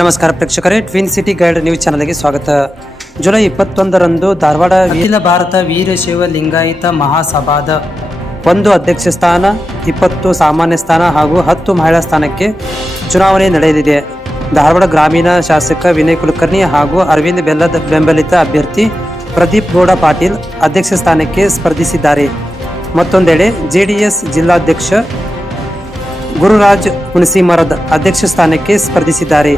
ನಮಸ್ಕಾರ ಪ್ರೇಕ್ಷಕರೇ, twin city guide news ಚಾನಲ್ಗೆ ಸ್ವಾಗತ. ಜುಲೈ 21ರಂದು ಧಾರವಾಡ ಅಖಿಲ ಭಾರತ ವೀರಶೈವ ಲಿಂಗಾಯತ ಮಹಾಸಭಾದ 1 ಅಧ್ಯಕ್ಷ ಸ್ಥಾನ, 20 ಸಾಮಾನ್ಯ ಸ್ಥಾನ ಹಾಗೂ 10 ಮಹಿಳಾ ಸ್ಥಾನಕ್ಕೆ ಚುನಾವಣೆ ನಡೆಯಲಿದೆ. ಧಾರವಾಡ ಗ್ರಾಮೀಣ ಶಾಸಕ ವಿನಯ್ ಕುಲಕರ್ಣಿ ಹಾಗೂ ಅರವಿಂದ್ ಬೆಲ್ಲದ ಬೆಂಬಲಿತ ಅಭ್ಯರ್ಥಿ ಪ್ರದೀಪ್ ಗೌಡ ಪಾಟೀಲ್ ಅಧ್ಯಕ್ಷ ಸ್ಥಾನಕ್ಕೆ ಸ್ಪರ್ಧಿಸಿದ್ದಾರೆ. ಮತ್ತೊಂದೆಡೆ ಜೆಡಿಎಸ್ ಜಿಲ್ಲಾಧ್ಯಕ್ಷ ಗುರುರಾಜ್ ಹುಣಸಿಮರದ ಅಧ್ಯಕ್ಷ ಸ್ಥಾನಕ್ಕೆ ಸ್ಪರ್ಧಿಸಿದ್ದಾರೆ.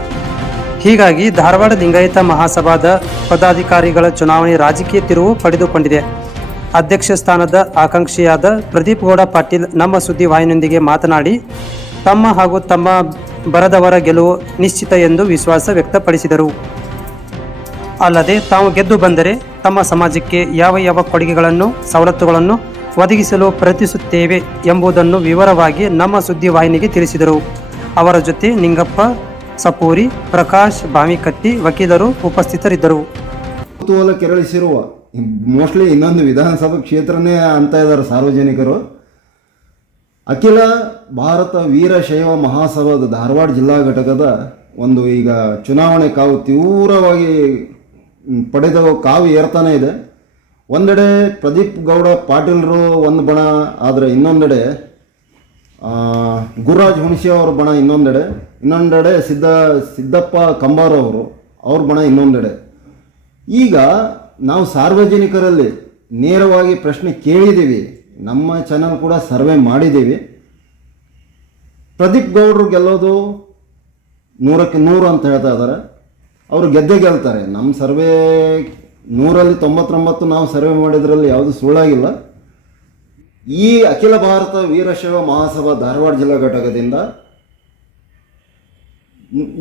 ಹೀಗಾಗಿ ಧಾರವಾಡ ಲಿಂಗಾಯತ ಮಹಾಸಭಾದ ಪದಾಧಿಕಾರಿಗಳ ಚುನಾವಣೆ ರಾಜಕೀಯ ತಿರುವು ಪಡೆದುಕೊಂಡಿದೆ. ಅಧ್ಯಕ್ಷ ಸ್ಥಾನದ ಆಕಾಂಕ್ಷಿಯಾದ ಪ್ರದೀಪ್ ಗೌಡ ಪಾಟೀಲ್ ನಮ್ಮ ಸುದ್ದಿ ವಾಹಿನಿಯೊಂದಿಗೆ ಮಾತನಾಡಿ ತಮ್ಮ ಹಾಗೂ ತಮ್ಮ ಬರದವರ ಗೆಲುವು ನಿಶ್ಚಿತ ಎಂದು ವಿಶ್ವಾಸ ವ್ಯಕ್ತಪಡಿಸಿದರು. ಅಲ್ಲದೆ ತಾವು ಗೆದ್ದು ಬಂದರೆ ತಮ್ಮ ಸಮಾಜಕ್ಕೆ ಯಾವ ಕೊಡುಗೆಗಳನ್ನು ಸವಲತ್ತುಗಳನ್ನು ಒದಗಿಸಲು ಪ್ರಯತ್ನಿಸುತ್ತೇವೆ ಎಂಬುದನ್ನು ವಿವರವಾಗಿ ನಮ್ಮ ಸುದ್ದಿ ವಾಹಿನಿಗೆ ತಿಳಿಸಿದರು. ಅವರ ಜೊತೆ ನಿಂಗಪ್ಪ ಸಪೂರಿ, ಪ್ರಕಾಶ್ ಬಾವಿಕಟ್ಟಿ ವಕೀಲರು ಉಪಸ್ಥಿತರಿದ್ದರು. ಕುತೂಹಲ ಕೆರಳಿಸಿರುವ ಮೋಸ್ಟ್ಲಿ ಇನ್ನೊಂದು ವಿಧಾನಸಭಾ ಕ್ಷೇತ್ರನೇ ಅಂತ ಇದ್ದಾರೆ ಸಾರ್ವಜನಿಕರು. ಅಖಿಲ ಭಾರತ ವೀರಶೈವ ಮಹಾಸಭಾದ ಧಾರವಾಡ ಜಿಲ್ಲಾ ಘಟಕದ ಒಂದು ಈಗ ಚುನಾವಣೆ ಕಾವು ತೀವ್ರವಾಗಿ ಪಡೆದ ಕಾವು ಏರ್ತಾನೆ ಇದೆ. ಒಂದೆಡೆ ಪ್ರದೀಪ್ ಗೌಡ ಪಾಟೀಲರು ಒಂದು ಬಣ ಆದರೆ ಇನ್ನೊಂದೆಡೆ ಗುರುರಾಜ್ ಹುಣಸಿ ಅವರ ಬಣ ಇನ್ನೊಂದೆಡೆ ಸಿದ್ದಪ್ಪ ಕಂಬಾರ್ ಅವ್ರ ಬಣ ಇನ್ನೊಂದೆಡೆ. ಈಗ ನಾವು ಸಾರ್ವಜನಿಕರಲ್ಲಿ ನೇರವಾಗಿ ಪ್ರಶ್ನೆ ಕೇಳಿದ್ದೀವಿ, ನಮ್ಮ ಚಾನಲ್ ಕೂಡ ಸರ್ವೆ ಮಾಡಿದ್ದೀವಿ. ಪ್ರದೀಪ್ ಗೌಡರು ಗೆಲ್ಲೋದು 100ಕ್ಕೆ 100 ಅಂತ ಹೇಳ್ತಾ ಇದ್ದಾರೆ. ಅವರು ಗೆದ್ದೇ ಗೆಲ್ತಾರೆ. ನಮ್ಮ ಸರ್ವೆ 100ರಲ್ಲಿ 99 ನಾವು ಸರ್ವೆ ಮಾಡಿದ್ರಲ್ಲಿ ಯಾವುದು ಸುಳ್ಳಾಗಿಲ್ಲ. ಈ ಅಖಿಲ ಭಾರತ ವೀರಶೈವ ಮಹಾಸಭಾ ಧಾರವಾಡ ಜಿಲ್ಲಾ ಘಟಕದಿಂದ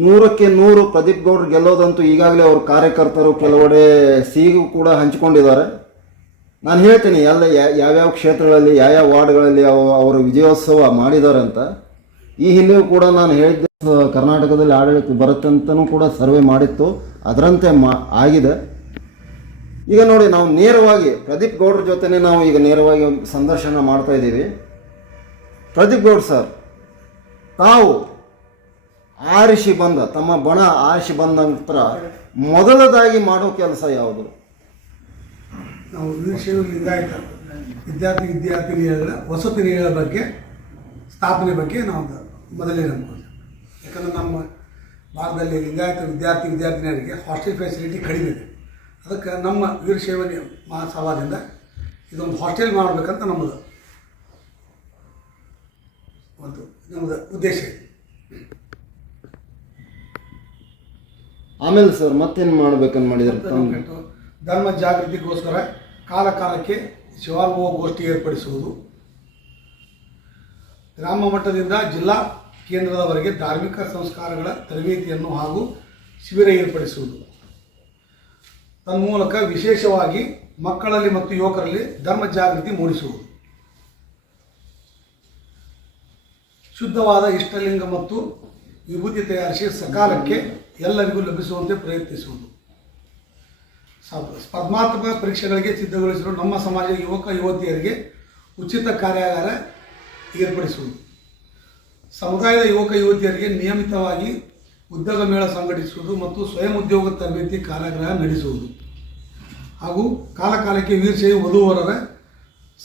100ಕ್ಕೆ 100 ಪ್ರದೀಪ್ ಗೌಡರು ಗೆಲ್ಲೋದಂತೂ ಈಗಾಗಲೇ ಅವ್ರ ಕಾರ್ಯಕರ್ತರು ಕೆಲವೆಡೆ ಸಿಹಿಗೂ ಕೂಡ ಹಂಚಿಕೊಂಡಿದ್ದಾರೆ. ನಾನು ಹೇಳ್ತೀನಿ ಯಾವ್ಯಾವ ಕ್ಷೇತ್ರಗಳಲ್ಲಿ ಯಾವ್ಯಾವ ವಾರ್ಡ್ಗಳಲ್ಲಿ ಅವರು ವಿಜಯೋತ್ಸವ ಮಾಡಿದ್ದಾರೆ ಅಂತ. ಈ ಹಿಂದೆಯೂ ಕೂಡ ನಾನು ಹೇಳಿದ್ದೆ ಕರ್ನಾಟಕದಲ್ಲಿ ಆಡಳಿತ ಬರುತ್ತೆ ಅಂತಲೂ ಕೂಡ ಸರ್ವೆ ಮಾಡಿತ್ತು, ಅದರಂತೆ ಆಗಿದೆ. ಈಗ ನೋಡಿ, ನಾವು ನೇರವಾಗಿ ಪ್ರದೀಪ್ ಗೌಡ್ರ ಜೊತೆನೇ ನಾವು ಈಗ ನೇರವಾಗಿ ಸಂದರ್ಶನ ಮಾಡ್ತಾ ಇದ್ದೀವಿ. ಪ್ರದೀಪ್ ಗೌಡ್ ಸರ್, ತಾವು ತಮ್ಮ ಬಣ ಆರಿಸಿ ಬಂದ ನಂತರ ಮೊದಲದಾಗಿ ಮಾಡೋ ಕೆಲಸ ಯಾವುದು? ನಾವು ವೀರಶೈವ ಲಿಂಗಾಯತ ವಿದ್ಯಾರ್ಥಿನಿಯರ ವಸತಿ ನಿಲಯಗಳ ಬಗ್ಗೆ ಸ್ಥಾಪನೆ ಬಗ್ಗೆ ನಾವು ಮೊದಲೇ ನಂಬ್ಕೊಂಡು, ಯಾಕಂದರೆ ನಮ್ಮ ಭಾರತದಲ್ಲಿ ಲಿಂಗಾಯತ ವಿದ್ಯಾರ್ಥಿನಿಯರಿಗೆ ಹಾಸ್ಟೆಲ್ ಫೆಸಿಲಿಟಿ ಕಡಿಮೆ ಇದೆ. ಅದಕ್ಕೆ ನಮ್ಮ ವೀರಶೈವ ಮಹಾಸಭಾದಿಂದ ಇದೊಂದು ಹಾಸ್ಟೆಲ್ ಮಾಡಬೇಕಂತ ನಮ್ಮದು ಉದ್ದೇಶ ಇದೆ. ಆಮೇಲೆ ಸರ್ ಮತ್ತೇನು ಮಾಡ್ಬೇಕಂತ ಮಾಡಿದ್ರೆ ಧರ್ಮ ಜಾಗೃತಿಗೋಸ್ಕರ ಕಾಲಕ್ಕೆ ಶಿವಾನುಭವ ಗೋಷ್ಠಿ ಏರ್ಪಡಿಸುವುದು, ಗ್ರಾಮ ಮಟ್ಟದಿಂದ ಜಿಲ್ಲಾ ಕೇಂದ್ರದವರೆಗೆ ಧಾರ್ಮಿಕ ಸಂಸ್ಕಾರಗಳ ತರಬೇತಿಯನ್ನು ಹಾಗೂ ಶಿಬಿರ ಏರ್ಪಡಿಸುವುದು, ತನ್ಮೂಲಕ ವಿಶೇಷವಾಗಿ ಮಕ್ಕಳಲ್ಲಿ ಮತ್ತು ಯುವಕರಲ್ಲಿ ಧರ್ಮ ಜಾಗೃತಿ ಮೂಡಿಸುವುದು, ಶುದ್ಧವಾದ ಇಷ್ಟಲಿಂಗ ಮತ್ತು ವಿಭೂತಿ ತಯಾರಿಸಿ ಸಕಾಲಕ್ಕೆ ಎಲ್ಲರಿಗೂ ಲಭಿಸುವಂತೆ ಪ್ರಯತ್ನಿಸುವುದು, ಸ್ಪರ್ಧಾತ್ಮಕ ಪರೀಕ್ಷೆಗಳಿಗೆ ಸಿದ್ಧಗೊಳಿಸಲು ನಮ್ಮ ಸಮಾಜ ಯುವಕ ಯುವತಿಯರಿಗೆ ಉಚಿತ ಕಾರ್ಯಾಗಾರ ಏರ್ಪಡಿಸುವುದು, ಸಮುದಾಯದ ಯುವಕ ಯುವತಿಯರಿಗೆ ನಿಯಮಿತವಾಗಿ ಉದ್ಯೋಗ ಮೇಳ ಸಂಘಟಿಸುವುದು ಮತ್ತು ಸ್ವಯಂ ಉದ್ಯೋಗ ತರಬೇತಿ ಕಾರ್ಯಾಗಾರ ನಡೆಸುವುದು, ಹಾಗೂ ಕಾಲಕ್ಕೆ ವೀರಶೈವ ವಧುವರರ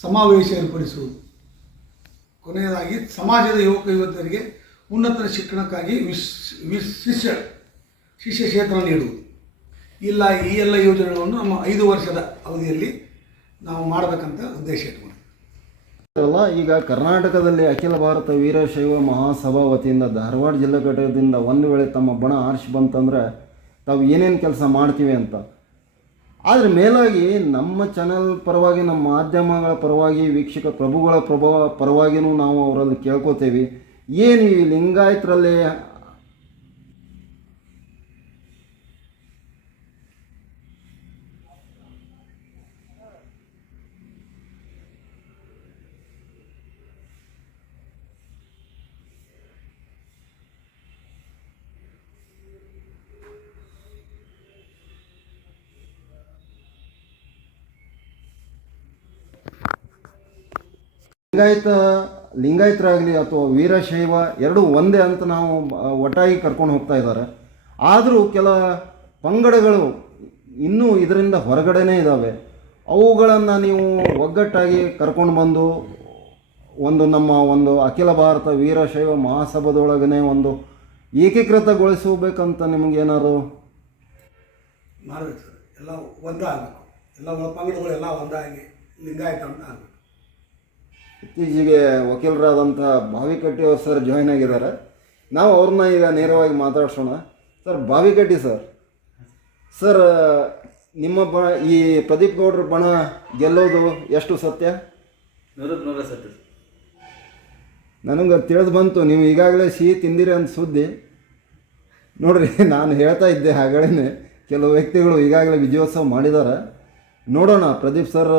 ಸಮಾವೇಶ ಏರ್ಪಡಿಸುವುದು. ಕೊನೆಯದಾಗಿ ಸಮಾಜದ ಯುವಕ ಯುವತಿಯರಿಗೆ ಉನ್ನತ ಶಿಕ್ಷಣಕ್ಕಾಗಿ ಶಿಷ್ಯ ಕ್ಷೇತ್ರ ನೀಡುವುದು. ಈ ಎಲ್ಲ ಯೋಜನೆಗಳನ್ನು ನಮ್ಮ 5 ವರ್ಷದ ಅವಧಿಯಲ್ಲಿ ನಾವು ಮಾಡಬೇಕಂತ ಉದ್ದೇಶ ಇಟ್ಕೊಂಡು ಈಗ ಕರ್ನಾಟಕದಲ್ಲಿ ಅಖಿಲ ಭಾರತ ವೀರಶೈವ ಮಹಾಸಭಾ ವತಿಯಿಂದ ಧಾರವಾಡ ಜಿಲ್ಲಾ ಘಟಕದಿಂದ ಒಂದು ವೇಳೆ ತಮ್ಮ ಬಣ ಆರಿಸಿ ಬಂತಂದರೆ ತಾವು ಏನೇನು ಕೆಲಸ ಮಾಡ್ತೀವಿ ಅಂತ. ಆದರೆ ಮೇಲಾಗಿ ನಮ್ಮ ಚಾನಲ್ ಪರವಾಗಿ, ನಮ್ಮ ಮಾಧ್ಯಮಗಳ ಪರವಾಗಿ, ವೀಕ್ಷಕ ಪ್ರಭುಗಳ ಪರವಾಗಿಯೂ ನಾವು ಅವರಲ್ಲಿ ಕೇಳ್ಕೋತೇವೆ, ಏನು ಈ ಲಿಂಗಾಯತರಲ್ಲಿ ಲಿಂಗಾಯತರಾಗಲಿ ಅಥವಾ ವೀರಶೈವ ಎರಡೂ ಒಂದೇ ಅಂತ ನಾವು ಒಟ್ಟಾಗಿ ಕರ್ಕೊಂಡು ಹೋಗ್ತಾ ಇದ್ದಾರೆ. ಆದರೂ ಕೆಲ ಪಂಗಡಗಳು ಇನ್ನೂ ಇದರಿಂದ ಹೊರಗಡೆನೇ ಇದ್ದಾವೆ. ಅವುಗಳನ್ನು ನೀವು ಒಗ್ಗಟ್ಟಾಗಿ ಕರ್ಕೊಂಡು ಬಂದು ನಮ್ಮ ಒಂದು ಅಖಿಲ ಭಾರತ ವೀರಶೈವ ಮಹಾಸಭಾದೊಳಗನೆ ಒಂದು ಏಕೀಕೃತಗೊಳಿಸಬೇಕಂತ ನಿಮಗೇನಾದ್ರು ಮಾಡಬೇಕು ಸರ್. ಎಲ್ಲ ಒಂದಾಗಬೇಕು, ಎಲ್ಲ ಪಂಗಡಗಳು ಎಲ್ಲ ಒಂದಾಗಿ ಲಿಂಗಾಯತ ಅಂತ ಆಗಬೇಕು. ಇತ್ತೀಚೆಗೆ ವಕೀಲರಾದಂಥ ಬಾವಿಕಟ್ಟಿ ಅವರು ಸರ್ ಜಾಯ್ನ್ ಆಗಿದ್ದಾರೆ. ನಾವು ಅವ್ರನ್ನ ಈಗ ನೇರವಾಗಿ ಮಾತಾಡ್ಸೋಣ. ಸರ್ ಬಾವಿಕಟ್ಟಿ ಸರ್ ನಿಮ್ಮ ಈ ಪ್ರದೀಪ್ ಗೌಡ್ರ ಬಣ ಗೆಲ್ಲೋದು ಎಷ್ಟು ಸತ್ಯ? 100% ಸತ್ಯ. ನನಗೆ ತಿಳಿದು ಬಂತು ನೀವು ಈಗಾಗಲೇ ಸಿಹಿ ತಿಂದಿರಿ ಅಂತ ಸುದ್ದಿ. ನೋಡ್ರಿ, ನಾನು ಹೇಳ್ತಾ ಇದ್ದೆ ಹಾಗೇನೆ ಕೆಲವು ವ್ಯಕ್ತಿಗಳು ಈಗಾಗಲೇ ವಿಜಯೋತ್ಸವ ಮಾಡಿದ್ದಾರೆ. ನೋಡೋಣ, ಪ್ರದೀಪ್ ಸರ್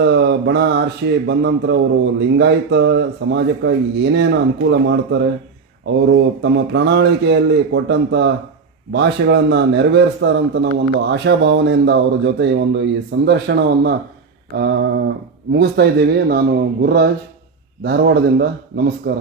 ಬಣ ಆರಿಸಿ ಬಂದ ನಂತರ ಅವರು ಲಿಂಗಾಯತ ಸಮಾಜಕ್ಕಾಗಿ ಏನೇನು ಅನುಕೂಲ ಮಾಡ್ತಾರೆ, ಅವರು ತಮ್ಮ ಪ್ರಣಾಳಿಕೆಯಲ್ಲಿ ಕೊಟ್ಟಂಥ ಭಾಷೆಗಳನ್ನು ನೆರವೇರಿಸ್ತಾರಂತ ನಾವು ಒಂದು ಆಶಾಭಾವನೆಯಿಂದ ಅವರ ಜೊತೆ ಈ ಸಂದರ್ಶನವನ್ನು ಮುಗಿಸ್ತಾ ಇದ್ದೀವಿ. ನಾನು ಗುರುರಾಜ್, ಧಾರವಾಡದಿಂದ. ನಮಸ್ಕಾರ.